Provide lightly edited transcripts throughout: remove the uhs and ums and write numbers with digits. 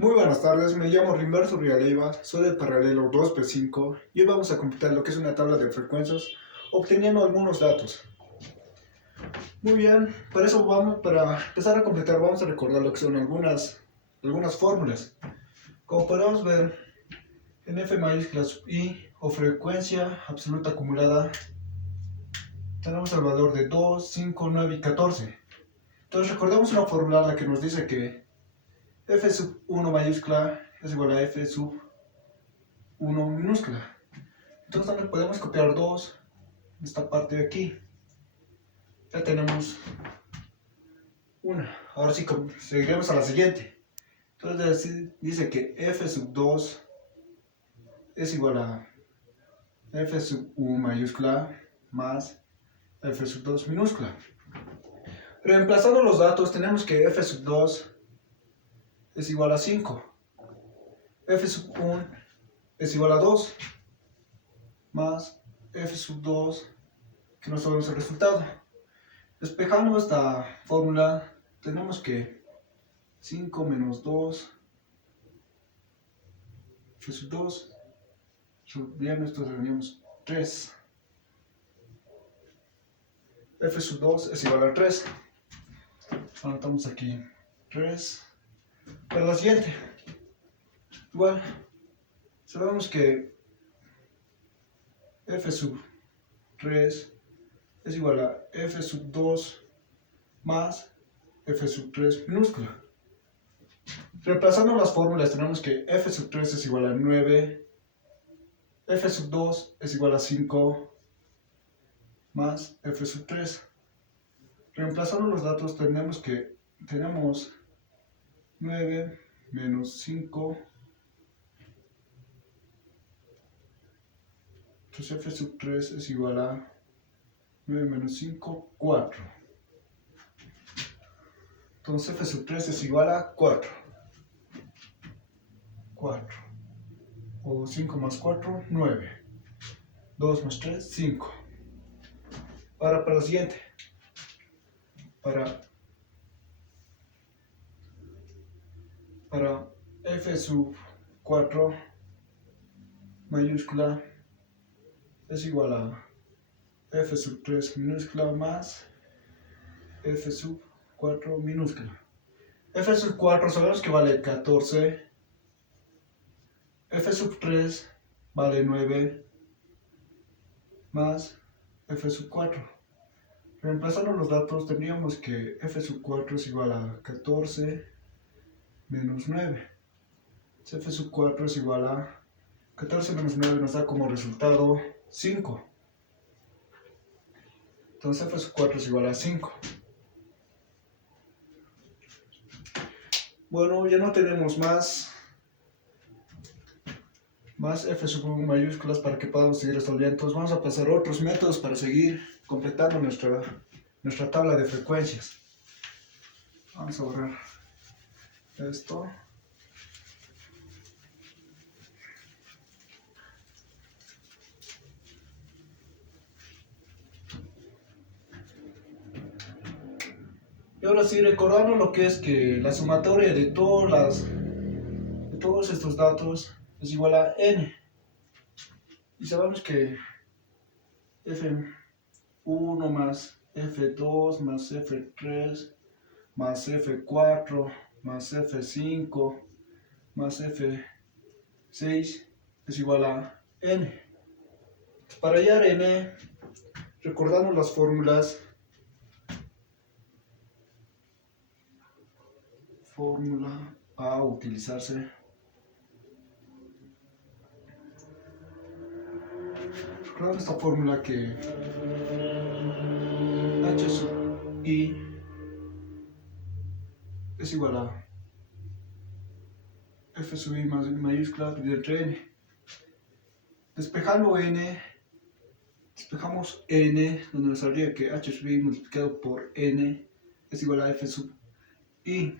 Muy buenas tardes, me llamo Rimberto Rialeiva, soy del paralelo 2P5 y hoy vamos a computar lo que es una tabla de frecuencias obteniendo algunos datos. Muy bien, para empezar a completar vamos a recordar lo que son algunas fórmulas. Como podemos ver, en F mayúscula sub I o frecuencia absoluta acumulada tenemos el valor de 2, 5, 9 y 14. Entonces recordemos una fórmula la que nos dice que F sub 1 mayúscula es igual a F sub 1 minúscula. Entonces también podemos copiar 2 en esta parte de aquí. Ya tenemos una. Ahora sí seguiremos a la siguiente. Entonces dice que F sub 2 es igual a F sub 1 mayúscula más F sub 2 minúscula. Reemplazando los datos tenemos que F sub 2 es igual a 5. F sub 1 es igual a 2 más F sub 2, que no sabemos el resultado. Despejando esta fórmula tenemos que 5 menos 2 F sub 2, bien, esto tenemos 3. F sub 2 es igual a 3. Anotamos aquí 3. Para la siguiente, igual, sabemos que F sub 3 es igual a F sub 2 más F sub 3 minúscula. Reemplazando las fórmulas tenemos que F sub 3 es igual a 9, F sub 2 es igual a 5 más F sub 3. Reemplazando los datos tenemos que tenemos 9 menos 5. Entonces F sub 3 es igual a 9 menos 5, 4. Entonces F sub 3 es igual a 4. 4. O 5 más 4, 9. 2 más 3, 5. Ahora para la siguiente. Para F sub 4 mayúscula es igual a F sub 3 minúscula más F sub 4 minúscula. F sub 4 sabemos que vale 14. F sub 3 vale 9 más F sub 4. Reemplazando los datos tendríamos que F sub 4 es igual a 14 menos 9. F sub 4 es igual a 14 menos 9 nos da como resultado 5. Entonces F sub 4 es igual a 5. Bueno, ya no tenemos más F sub 1 mayúsculas para que podamos seguir resolviendo. Entonces vamos a pasar a otros métodos para seguir completando nuestra tabla de frecuencias. Vamos a borrar esto. Y ahora sí, recordando lo que es que la sumatoria de todos estos datos es igual a n. Y sabemos que F1 más F2 más F3 más F4 más F5 más F6 es igual a n. Para hallar n, recordamos las fórmulas. Fórmula a utilizarse. Recordamos esta fórmula que H sub I es igual a F sub I más mayúscula dividido entre n. Despejamos n, donde nos saldría que H sub I multiplicado por n es igual a F sub I.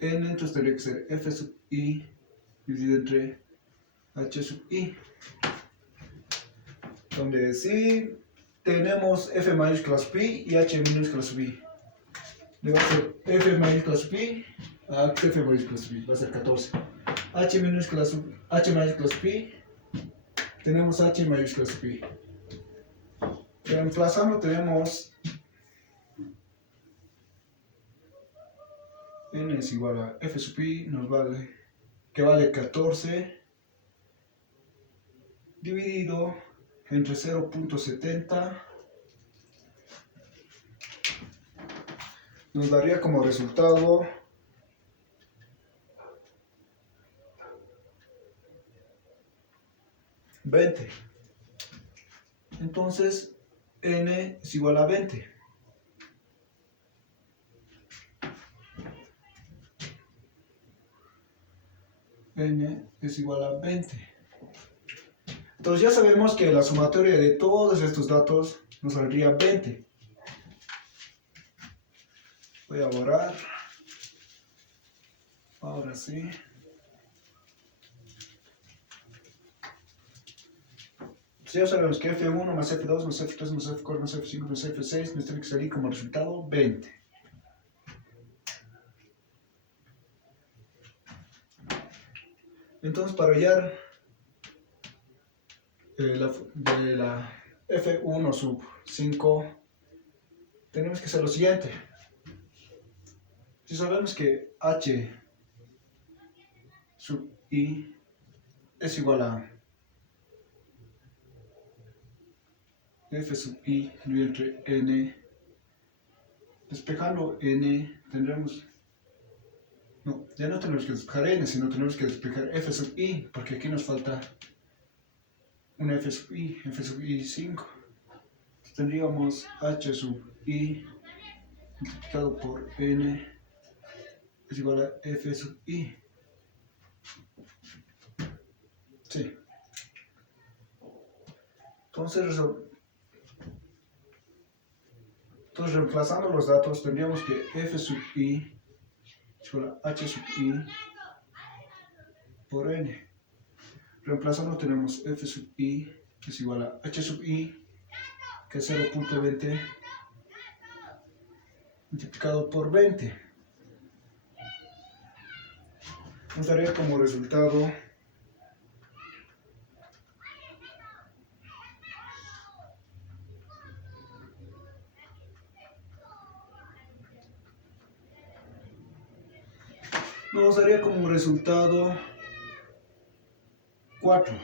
N entonces tendría que ser F sub I dividido entre H sub I, donde sí tenemos F mayúscula sub I y H minúscula sub I. Le va a ser F mayúscula sub I F mayúscula sub i va a ser 14. H minúscula sub H mayúscula sub i, tenemos H mayúscula sub i. Reemplazando tenemos n es igual a f sub i, nos vale, que vale 14, dividido entre 0.70, nos daría como resultado 20. Entonces, n es igual a 20. N es igual a 20. Entonces ya sabemos que la sumatoria de todos estos datos nos saldría 20. Voy a borrar. Ahora sí. Entonces ya sabemos que F1 más F2 más F3 más F4 más F5 más F6 nos tiene que salir como resultado 20. Entonces para hallar de la F1 sub 5 tenemos que hacer lo siguiente. Si sabemos que H sub i es igual a F sub i dividido entre n, despejando n tendremos, no, ya no tenemos que despejar n, sino tenemos que despejar F sub i, porque aquí nos falta un F sub i 5. Tendríamos H sub i multiplicado por n es igual a F sub i. Sí. Entonces reemplazando los datos tendríamos que F sub i es igual a H sub i por n. Reemplazando tenemos F sub i es igual a H sub i, que es 0.20 multiplicado por 20. Nos daría como resultado nos daría como resultado 4.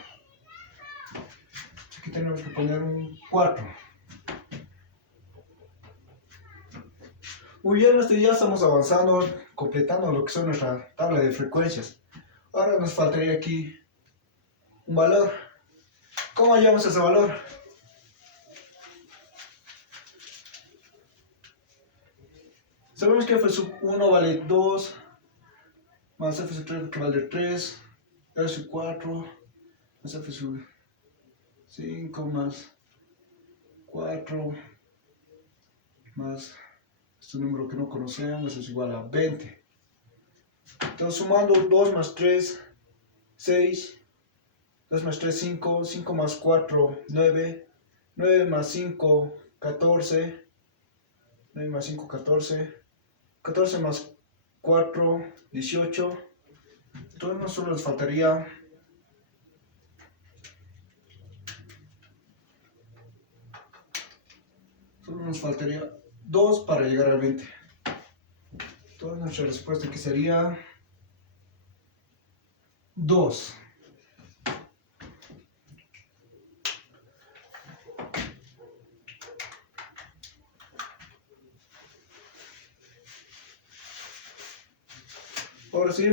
Aquí tenemos que poner un 4. Muy bien, ya estamos avanzando, completando lo que son nuestra tabla de frecuencias. Ahora nos faltaría aquí un valor. ¿Cómo hallamos ese valor? Sabemos que f sub 1 vale 2, más f sub 3 que vale 3, f sub 4, más f sub 5, más 4, más este número que no conocemos es igual a 20. Entonces sumando 2 más 3, 6, 2 más 3, 5, 5 más 4, 9, 9 más 5, 14, 9 más 5, 14, 14 más 4, 18. Entonces solo nos faltaría solo nos faltaría 2 para llegar al 20. Entonces nuestra respuesta aquí sería 2. Ahora sí,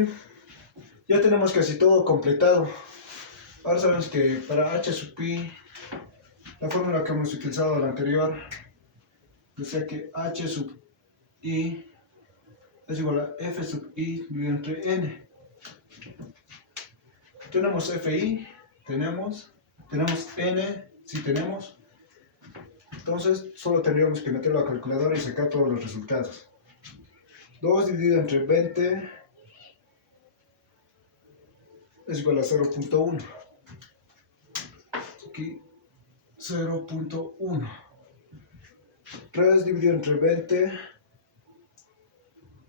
ya tenemos casi todo completado. Ahora sabemos que para H sub i, la fórmula que hemos utilizado en la anterior, decía que H sub i es igual a F sub i dividido entre n. Tenemos Fi, tenemos n, si tenemos. Entonces solo tendríamos que meterlo a la calculadora y sacar todos los resultados. 2 dividido entre 20 es igual a 0.1. Aquí 0.1. 3 dividido entre 20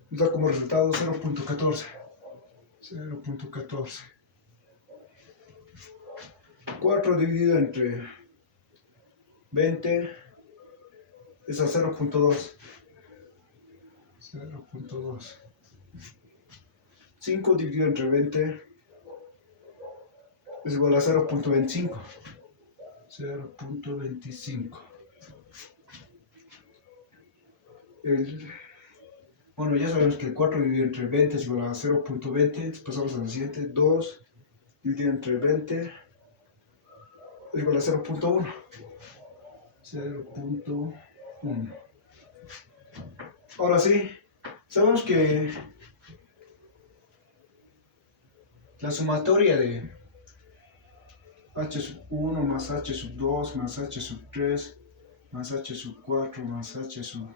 nos da como resultado 0.14. 0.14. 4 dividido entre 20 es a 0.2. 0.2. 5 dividido entre 20 es igual a 0.25. 0.25. Bueno, ya sabemos que 4 dividido entre 20 es igual a 0.20. Pasamos al siguiente. 2 dividido entre 20 es igual a 0.1. 0.1. Ahora sí, sabemos que la sumatoria de h sub 1 más h sub 2 más h sub 3 más h sub 4 más h sub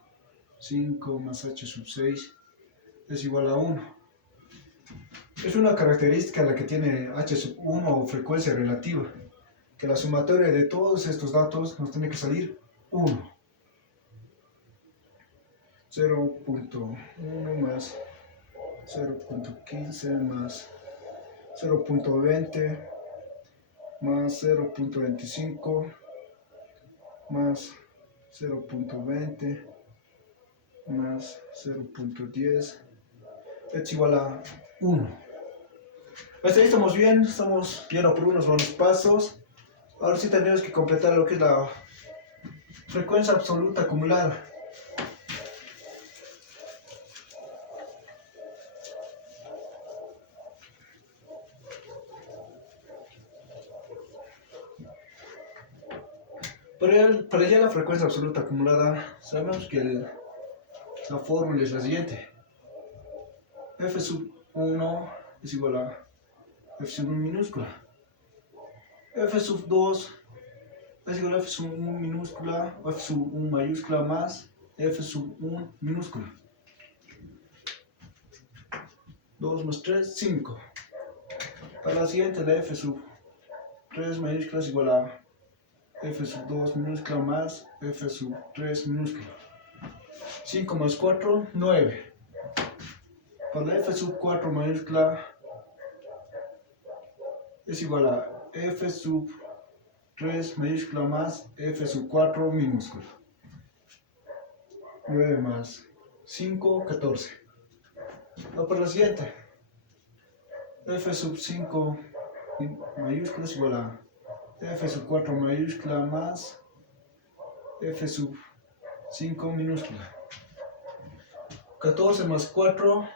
5 más h sub 6 es igual a 1. Es una característica la que tiene h sub 1 o frecuencia relativa, que la sumatoria de todos estos datos nos tiene que salir 1. 0.1 más 0.15 más 0.20 más 0.25 más 0.20 más 0.10 es igual a 1. Hasta ahí estamos bien por unos buenos pasos. Ahora sí tendríamos que completar lo que es la frecuencia absoluta acumulada. Para hallar la frecuencia absoluta acumulada, sabemos que la fórmula es la siguiente. F sub 1 es igual a F sub 1 minúscula. F sub 2 es igual a F sub 1 minúscula o F sub 1 mayúscula más F sub 1 minúscula. 2 más 3, 5. Para la siguiente, la F sub 3 mayúscula es igual a F sub 2 minúscula más F sub 3 minúscula. 5 más 4, 9. Para la F sub 4 mayúscula es igual a F sub 3 mayúscula más F sub 4 minúscula. 9 más 5, 14. Va para la siguiente. F sub 5 mayúscula es igual a F sub 4 mayúscula más F sub 5 minúscula. 14 más 4,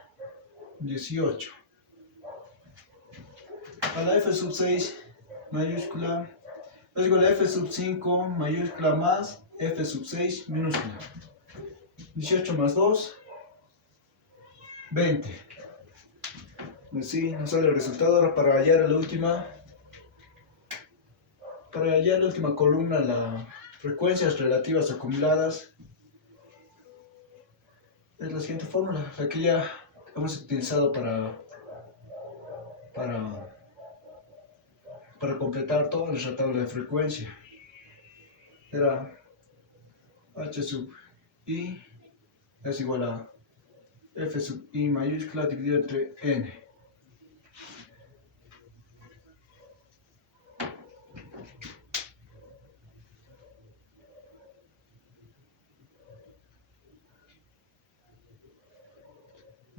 18. A la F sub 6 mayúscula es igual a F sub 5 mayúscula más F sub 6 minúscula. 18 más 2, 20. Pues sí, nos sale el resultado. Ahora para hallar la última columna, las frecuencias relativas acumuladas, es la siguiente fórmula, la que ya hemos utilizado para completar toda nuestra tabla de frecuencia. Era h sub i es igual a f sub i mayúscula dividido entre n.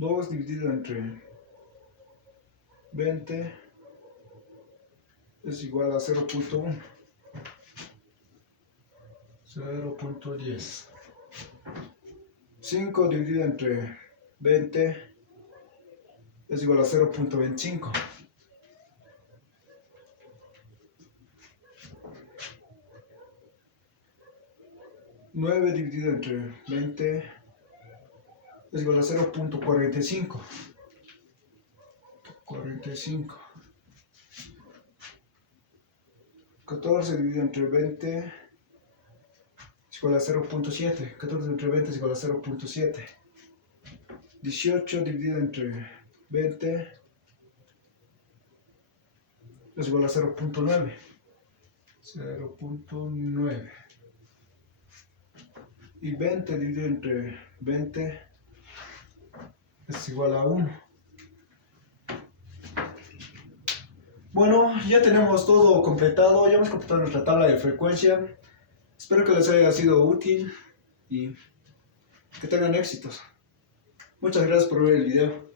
Dos dividido entre 20 es igual a 0.1. 0.10. 5 dividido entre 20 es igual a 0.25. 9 dividido entre 20 es igual a 0.45. 45. 14 dividido entre 20 es igual a 0.7. 14 entre 20 es igual a 0.7. 18 dividido entre 20 es igual a 0.9. 0.9. Y 20 dividido entre 20 es igual a 1. Bueno, ya tenemos todo completado, ya hemos completado nuestra tabla de frecuencia. Espero que les haya sido útil y que tengan éxitos. Muchas gracias por ver el video.